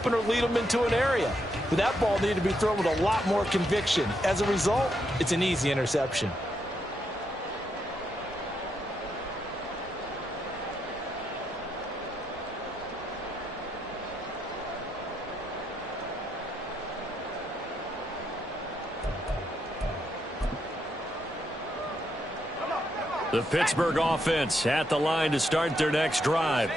open or lead them into an area. But that ball needed to be thrown with a lot more conviction. As a result, it's an easy interception. The Pittsburgh offense at the line to start their next drive.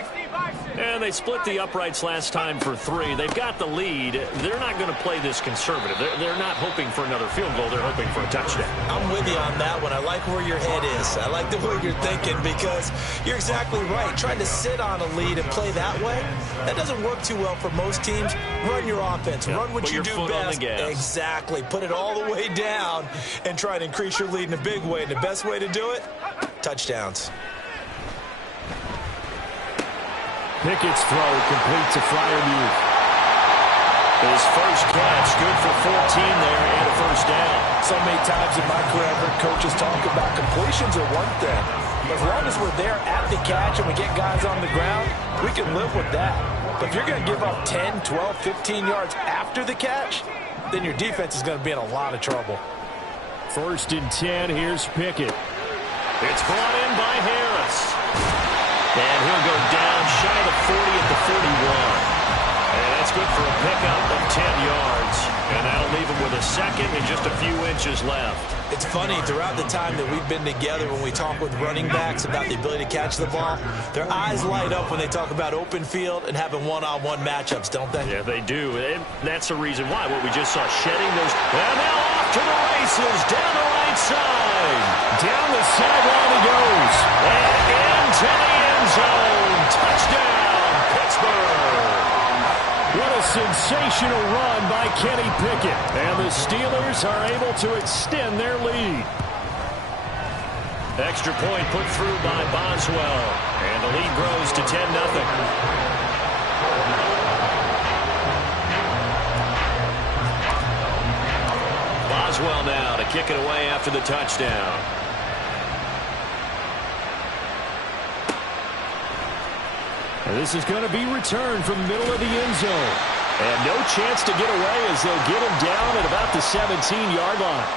And they split the uprights last time for 3. They've got the lead. They're not going to play this conservative. They're not hoping for another field goal. They're hoping for a touchdown. I'm with you on that one. I like where your head is. I like the way you're thinking because you're exactly right. Trying to sit on a lead and play that way, that doesn't work too well for most teams. Run your offense. Run what you do best. Exactly. Put it all the way down and try to increase your lead in a big way. And the best way to do it, touchdowns. Pickett's throw complete to Freiermuth. His first catch, good for 14 there and a first down. So many times in my career, I've heard coaches talk about completions are one thing. But as long as we're there at the catch and we get guys on the ground, we can live with that. But if you're going to give up 10, 12, 15 yards after the catch, then your defense is going to be in a lot of trouble. 1st and 10, here's Pickett. It's brought in by Harris. And he'll go down shy of the 40 at the 41. And that's good for a pickup of 10 yards. And that'll leave him with a second and just a few inches left. It's funny, throughout the time that we've been together, when we talk with running backs about the ability to catch the ball, their eyes light up when they talk about open field and having one-on-one matchups, don't they? Yeah, they do. And that's the reason why. What we just saw, shedding those. And now off to the races, down the right side. Down the sideline he goes. And into the end zone. Touchdown, Pittsburgh. What a sensational run by Kenny Pickett. And the Steelers are able to extend their lead. Extra point put through by Boswell. And the lead grows to 10-0. Boswell now to kick it away after the touchdown. And this is going to be returned from the middle of the end zone. And no chance to get away as they'll get him down at about the 17-yard line.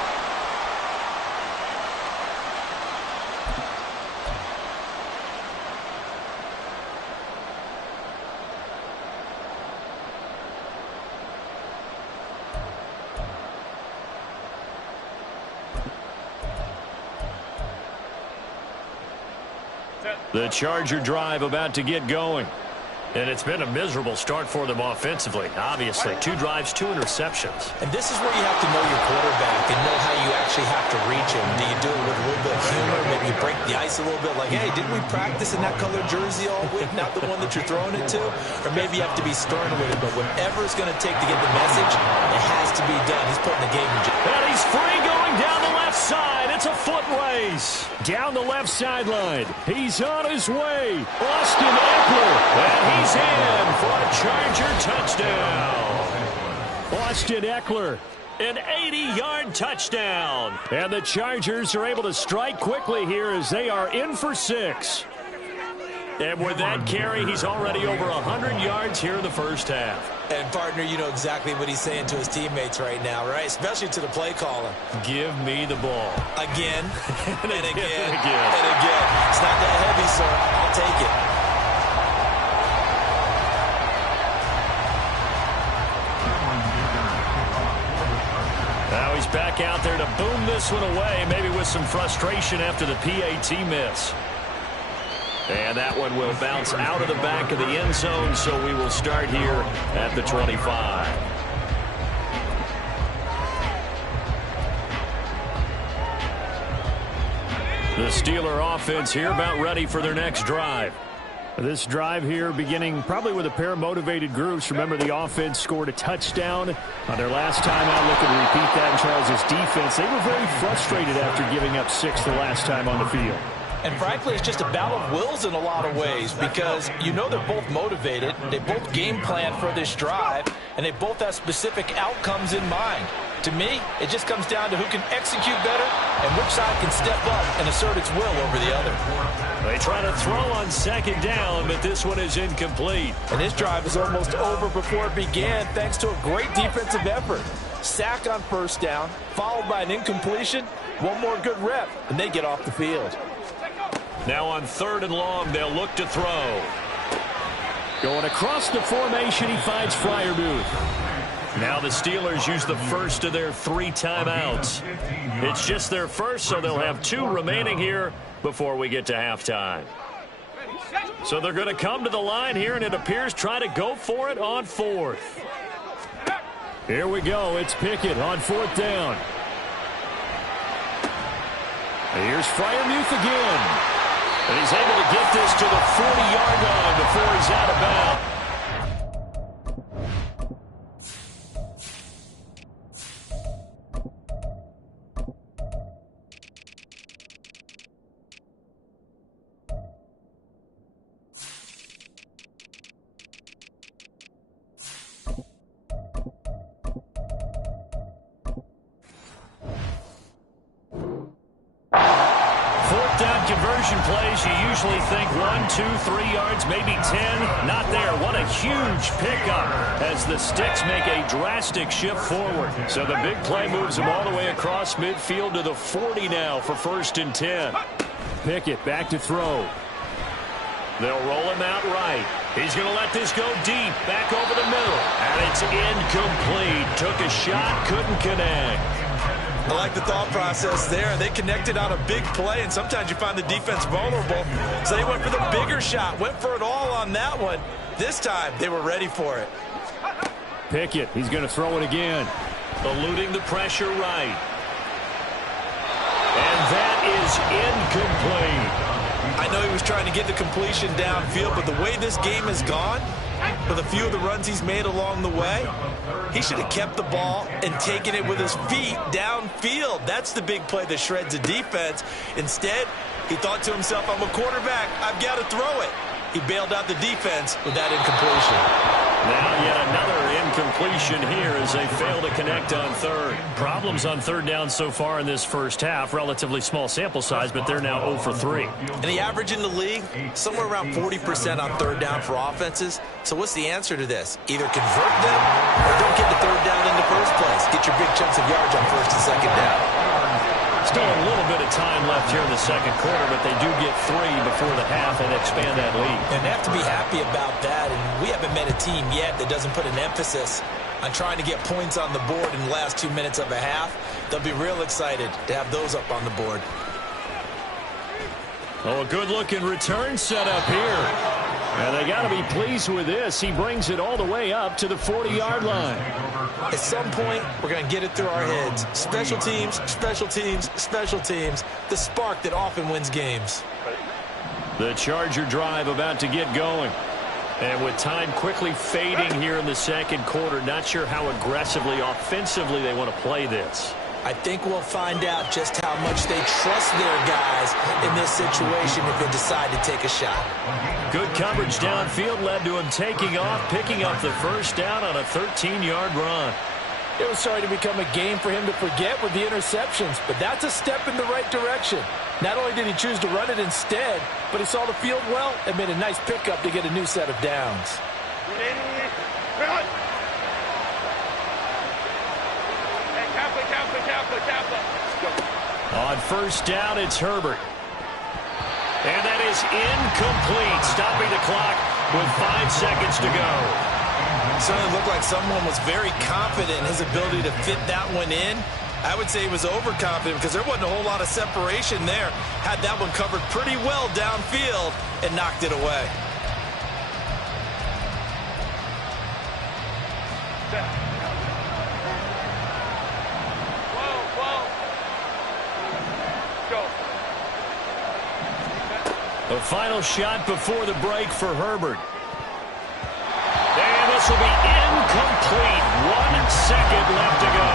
The Charger drive about to get going. And it's been a miserable start for them offensively. Obviously, 2 drives, 2 interceptions. And this is where you have to know your quarterback and know how you actually have to reach him. Do you do it with a little bit of humor? Maybe you break the ice a little bit like, hey, didn't we practice in that colored jersey all week? Not the one that you're throwing it to? Or maybe you have to be stern with it. But whatever it's going to take to get the message, it has to be done. He's putting the game in jeopardy. And he's free going down the left side. It's a foot race. Down the left sideline. He's on his way. Austin Eckler. And he's in for a Charger touchdown. Austin Eckler, an 80-yard touchdown. And the Chargers are able to strike quickly here as they are in for 6. And with that carry, he's already over 100 yards here in the first half. And, partner, you know exactly what he's saying to his teammates right now, right? Especially to the play caller. Give me the ball. Again, and again, and again. It's not that heavy, sir. I'll take it. Now he's back out there to boom this one away, maybe with some frustration after the PAT miss. And that one will bounce out of the back of the end zone, so we will start here at the 25. The Steeler offense here about ready for their next drive. This drive here beginning probably with a pair of motivated groups. Remember, the offense scored a touchdown on their last time out. Looking to repeat that in Charles' defense. They were very frustrated after giving up 6 the last time on the field. And frankly, it's just a battle of wills in a lot of ways because you know they're both motivated. They both game plan for this drive, and they both have specific outcomes in mind. To me, it just comes down to who can execute better and which side can step up and assert its will over the other. They try to throw on second down, but this one is incomplete. And this drive is almost over before it began thanks to a great defensive effort. Sack on first down, followed by an incompletion. One more good rep, and they get off the field. Now on 3rd and long, they'll look to throw. Going across the formation, he finds Freiermuth. Now the Steelers use the first of their 3 timeouts. It's just their first, so they'll have 2 remaining here before we get to halftime. So they're going to come to the line here, and it appears try to go for it on 4th. Here we go. It's Pickett on 4th down. Here's Freiermuth again. And he's able to get this to the 40-yard line before he's out of bounds. Conversion plays, you usually think 1, 2, 3 yards, maybe 10. Not there. What a huge pickup as the Sticks make a drastic shift forward. So the big play moves them all the way across midfield to the 40 now for 1st and 10. Pickett back to throw. They'll roll him out right. He's going to let this go deep, back over the middle. And it's incomplete. Took a shot, couldn't connect. I like the thought process there. They connected on a big play, and sometimes you find the defense vulnerable. So they went for the bigger shot, went for it all on that one. This time, they were ready for it. Pickett, he's going to throw it again. Eluding the pressure right. And that is incomplete. I know he was trying to get the completion downfield, but the way this game has gone, with a few of the runs he's made along the way, he should have kept the ball and taken it with his feet downfield. That's the big play that shreds a defense. Instead, he thought to himself, I'm a quarterback, I've got to throw it. He bailed out the defense with that incompletion. Now yet another incompletion here as they fail to connect on 3rd. Problems on 3rd down so far in this first half. Relatively small sample size, but they're now 0 for 3. And the average in the league, somewhere around 40% on 3rd down for offenses. So what's the answer to this? Either convert them or don't get the 3rd down in the first place. Get your big chunks of yards on 1st and 2nd down. Still a little bit of time left here in the 2nd quarter, but they do get 3 before the half and expand that lead. And they have to be happy about that. And we haven't met a team yet that doesn't put an emphasis on trying to get points on the board in the last 2 minutes of a half. They'll be real excited to have those up on the board. Oh, a good-looking return set up here. And they got to be pleased with this. He brings it all the way up to the 40-yard line. At some point, we're going to get it through our heads. Special teams, special teams, special teams. The spark that often wins games. The Charger drive about to get going. And with time quickly fading here in the 2nd quarter, not sure how aggressively, offensively they want to play this. I think we'll find out just how much they trust their guys in this situation if they decide to take a shot. Good coverage downfield led to him taking off, picking up the 1st down on a 13-yard run. It was starting to become a game for him to forget with the interceptions, but that's a step in the right direction. Not only did he choose to run it instead, but he saw the field well and made a nice pickup to get a new set of downs. On 1st down, it's Herbert. And that is incomplete, stopping the clock with 5 seconds to go. It certainly looked like someone was very confident in his ability to fit that one in. I would say he was overconfident because there wasn't a whole lot of separation there. Had that one covered pretty well downfield and knocked it away. The final shot before the break for Herbert. And this will be incomplete. 1 second left to go.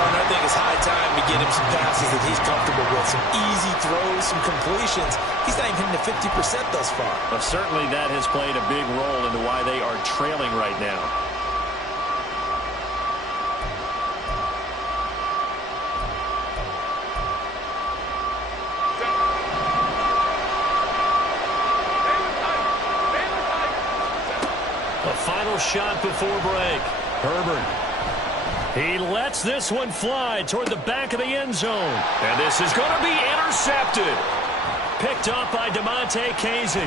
Well, I think it's high time to get him some passes that he's comfortable with. Some easy throws, some completions. He's not even hitting the 50% thus far. Well, certainly that has played a big role into why they are trailing right now. final shot before break. Herbert. He lets this one fly toward the back of the end zone. And this is going to be intercepted. Picked up by DeMonte Casey.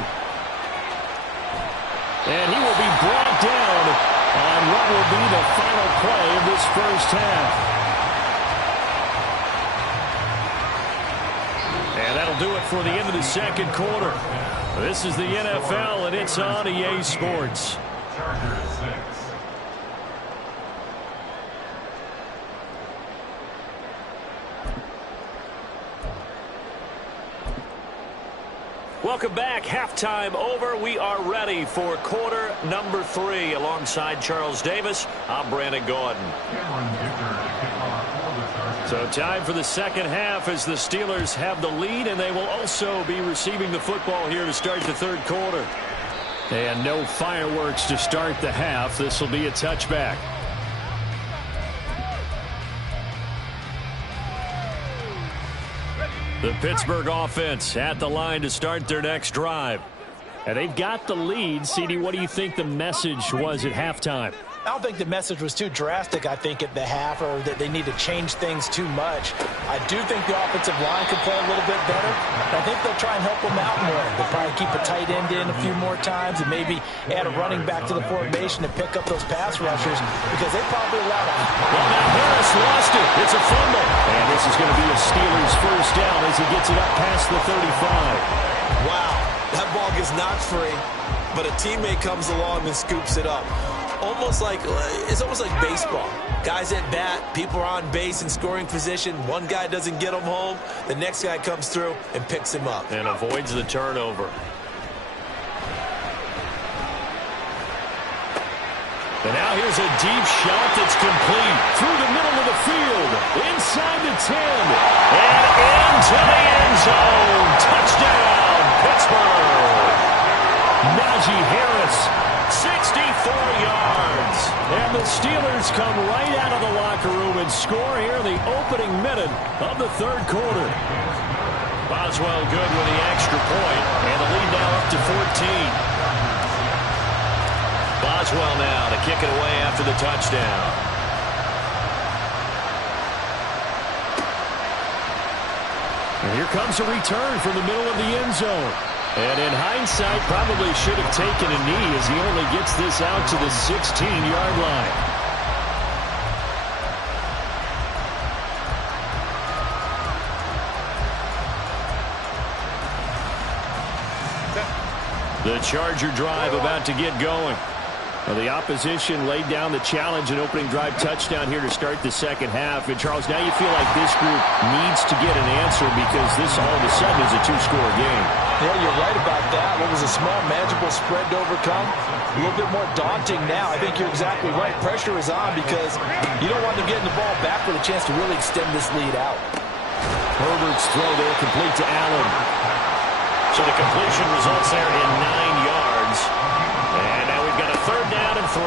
And he will be brought down on what will be the final play of this first half. And that'll do it for the end of the second quarter. This is the NFL, and it's on EA Sports. Welcome back. Halftime over. We are ready for quarter number 3. Alongside Charles Davis, I'm Brandon Gordon. So time for the second half as the Steelers have the lead, and they will also be receiving the football here to start the third quarter. And no fireworks to start the half. This will be a touchback. The Pittsburgh offense at the line to start their next drive. And they've got the lead. CD, what do you think the message was at halftime? I don't think the message was too drastic, I think, at the half, or that they need to change things too much. I do think the offensive line could play a little bit better. I think they'll try and help them out more. They'll probably keep a tight end in a few more times and maybe add a running back to the formation to pick up those pass rushers, because they probably allow them. Well, now Harris lost it. It's a fumble. And this is going to be a Steelers first down as he gets it up past the 35. Wow, that ball gets knocked free, but a teammate comes along and scoops it up. It's almost like baseball. Guys at bat, people are on base in scoring position. One guy doesn't get him home. The next guy comes through and picks him up. And avoids the turnover. And now here's a deep shot that's complete through the middle of the field, inside the 10, and into the end zone. Touchdown, Pittsburgh. Najee Harris, 64 yards. And the Steelers come right out of the locker room and score here in the opening minute of the third quarter. Boswell good with the extra point, and the lead now up to 14. Boswell now to kick it away after the touchdown. And here comes a return from the middle of the end zone. And in hindsight, probably should have taken a knee as he only gets this out to the 16-yard line. The Charger drive about to get going. Well, the opposition laid down the challenge and opening drive touchdown here to start the second half. And, Charles, now you feel like this group needs to get an answer because this all of a sudden is a two-score game. Yeah, you're right about that. What was a small, manageable spread to overcome, a little bit more daunting now. I think you're exactly right. Pressure is on because you don't want them getting the ball back with a chance to really extend this lead out. Herbert's throw there complete to Allen. So the completion results there in 9 yards. And now we've got a third down and 3.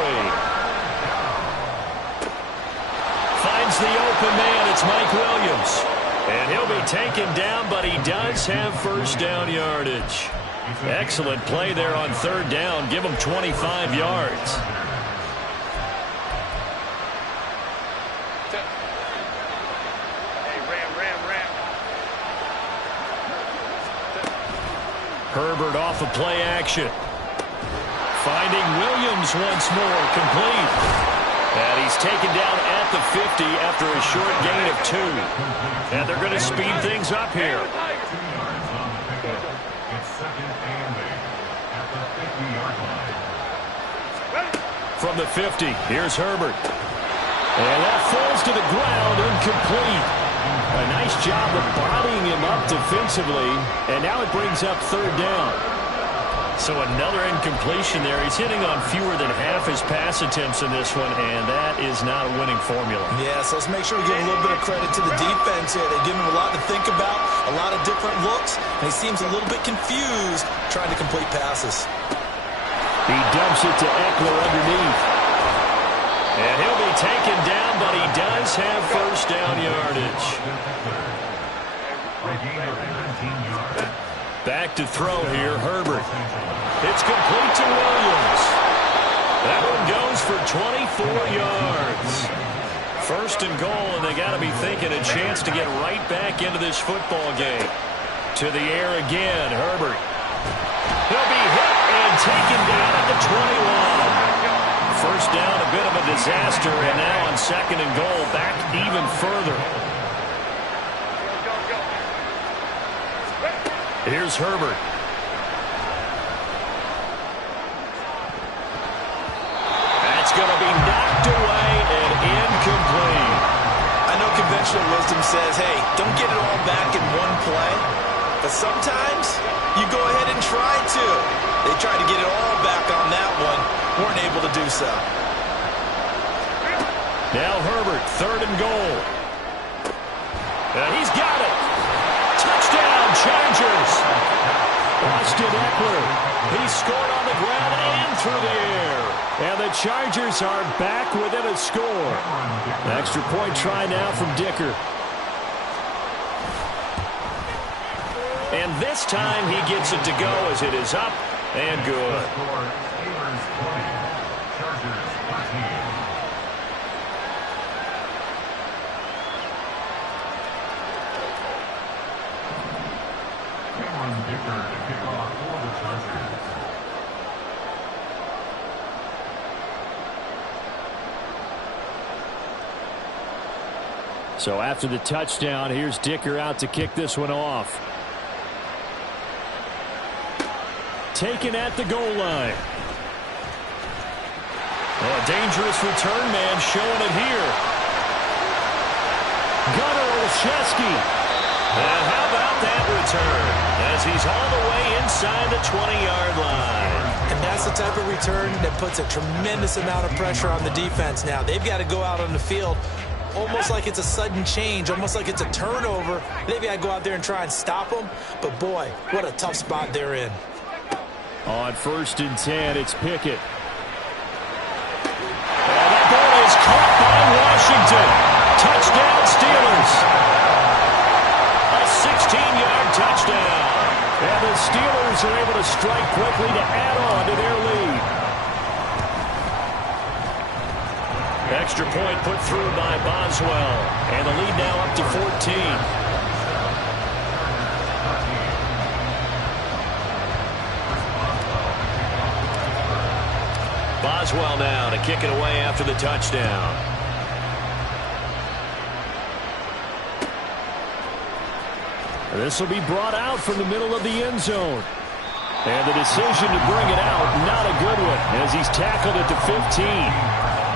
Finds the open man. It's Mike Williams. And he'll be taken down, but he does have first down yardage. Excellent play there on third down. Give him 25 yards. Herbert off of play action. Finding Williams once more, complete. And he's taken down at the 50 after a short gain of 2. And they're going to speed things up here. From the 50, here's Herbert. And that falls to the ground, incomplete. A nice job of bodying him up defensively, and now it brings up third down. So another incompletion there. He's hitting on fewer than half his pass attempts in this one, and that is not a winning formula. Yeah, so let's make sure we give a little bit of credit to the defense here. They give him a lot to think about, a lot of different looks, and he seems a little bit confused trying to complete passes. He dumps it to Eckler underneath. And he'll be taken down, but he does have first down yardage. Back to throw here, Herbert. It's complete to Williams. That one goes for 24 yards. First and goal, and they got to be thinking a chance to get right back into this football game. To the air again, Herbert. He'll be hit and taken down at the 21. First down, a bit of a disaster, and now on second and goal, back even further. Here's Herbert. That's going to be knocked away and incomplete. I know conventional wisdom says, hey, don't get it all back in one play. But sometimes you go ahead and try to. They tried to get it all back on that one. Weren't able to do so. Now Herbert, third and goal. He's got it. Touchdown, Chargers. Austin Eckler. He scored on the ground and through the air. And the Chargers are back within a score. Extra point try now from Dicker. And this time he gets it to go as it is up and good. So after the touchdown, here's Dicker out to kick this one off. Taken at the goal line. Oh, a dangerous return man showing it here. Gunnar Olszewski. And how about that return? As he's all the way inside the 20-yard line. And that's the type of return that puts a tremendous amount of pressure on the defense now. They've got to go out on the field almost like it's a sudden change, almost like it's a turnover. They've got to go out there and try and stop them. But, boy, what a tough spot they're in. On 1st and 10, it's Pickett. And that ball is caught by Washington. Touchdown, Steelers. A 16-yard touchdown. And the Steelers are able to strike quickly to add on to their lead. Extra point put through by Boswell. And the lead now up to 14. Boswell now to kick it away after the touchdown. This will be brought out from the middle of the end zone. And the decision to bring it out, not a good one, as he's tackled at the 15.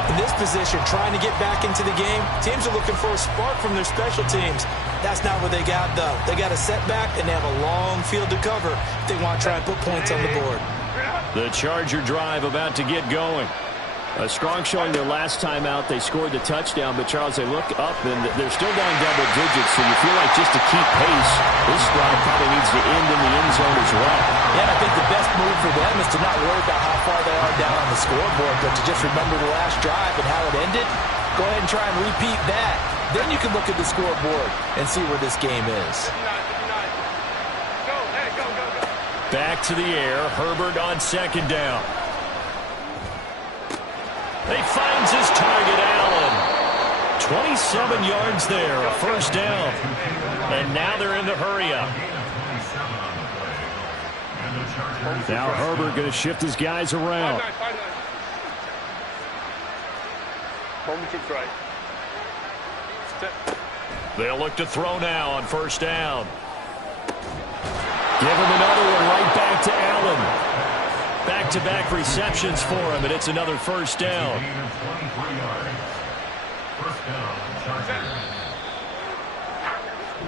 In this position, trying to get back into the game, teams are looking for a spark from their special teams. That's not what they got, though. They got a setback, and they have a long field to cover if they want to try and put points on the board. The Charger drive about to get going. A strong showing their last time out. They scored the touchdown, but, Charles, they look up, and they're still down double digits, so you feel like just to keep pace, this drive probably needs to end in the end zone as well. Yeah, I think the best move for them is to not worry about how far they are down on the scoreboard, but to just remember the last drive and how it ended. Go ahead and try and repeat that. Then you can look at the scoreboard and see where this game is. Back to the air. Herbert on second down. He finds his target, Allen. 27 yards there, a first down. And now they're in the hurry-up. Now Herbert going to shift his guys around. They'll look to throw now on first down. Give him another one right back to Allen. Back-to-back receptions for him, and it's another first down.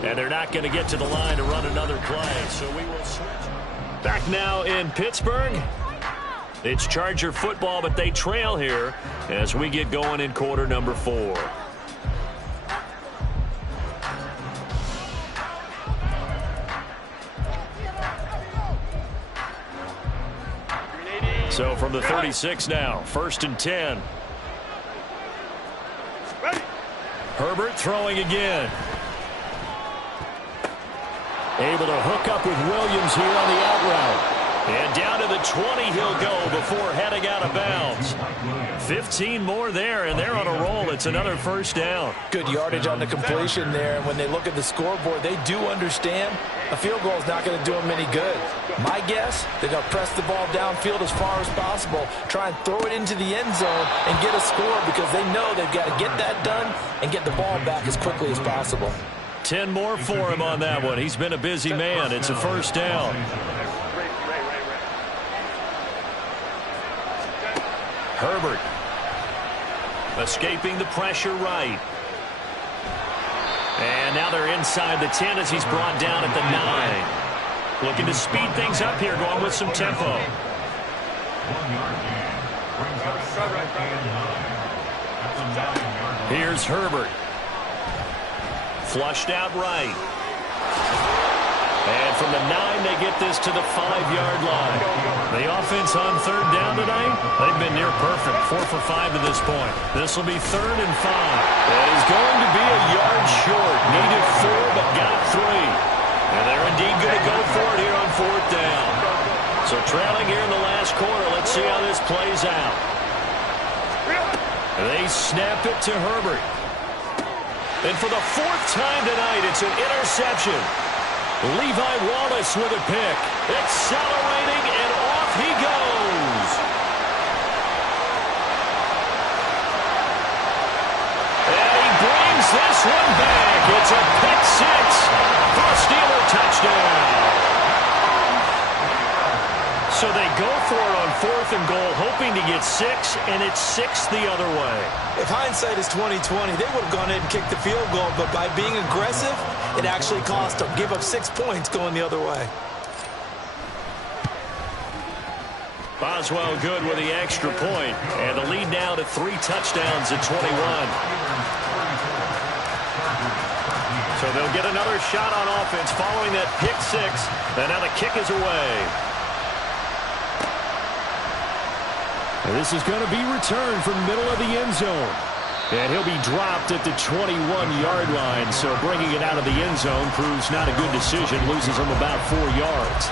And they're not going to get to the line to run another play, so we will switch. Back now in Pittsburgh. It's Charger football, but they trail here as we get going in quarter number 4. So from the 36 now, 1st and 10. Herbert throwing again. Able to hook up with Williams here on the out route. And down to the 20 he'll go before heading out of bounds. 15 more there, and they're on a roll. It's another first down. Good yardage on the completion there, and when they look at the scoreboard, they do understand a field goal is not going to do them any good. My guess, they're going to press the ball downfield as far as possible, try and throw it into the end zone and get a score because they know they've got to get that done and get the ball back as quickly as possible. 10 more for him on that one. He's been a busy man. It's a first down. Herbert escaping the pressure right. And now they're inside the 10 as he's brought down at the 9. Looking to speed things up here, going with some tempo. Here's Herbert. Flushed out right. And from the 9, they get this to the 5-yard line. The offense on third down tonight, they've been near perfect. 4 for 5 to this point. This will be 3rd and 5. That is going to be a yard short. Needed 4, but got 3. And they're indeed going to go for it here on 4th down. So trailing here in the last quarter. Let's see how this plays out. They snap it to Herbert. And for the 4th time tonight, it's an interception. Levi Wallace with a pick. Accelerating, and off he goes. And he brings this one back. It's a pick 6 for a Steeler touchdown. So they go for it on 4th and goal, hoping to get 6, and it's 6 the other way. If hindsight is 20/20, they would have gone in and kicked the field goal, but by being aggressive, it actually cost them. Give up 6 points going the other way. Boswell good with the extra point, and the lead now to 3 touchdowns at 21. So they'll get another shot on offense following that pick 6, and now the kick is away. And this is going to be returned from middle of the end zone. And he'll be dropped at the 21-yard line, so bringing it out of the end zone proves not a good decision. Loses him about 4 yards.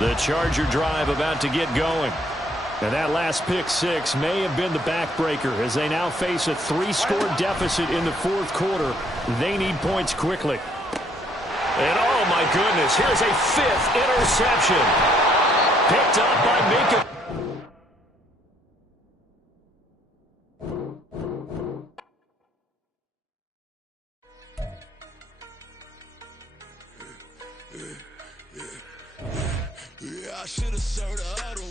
The Charger drive about to get going. And that last pick 6 may have been the backbreaker as they now face a 3-score deficit in the 4th quarter. They need points quickly. And oh my goodness, here's a 5th interception. Picked up by Minka. I should have served her.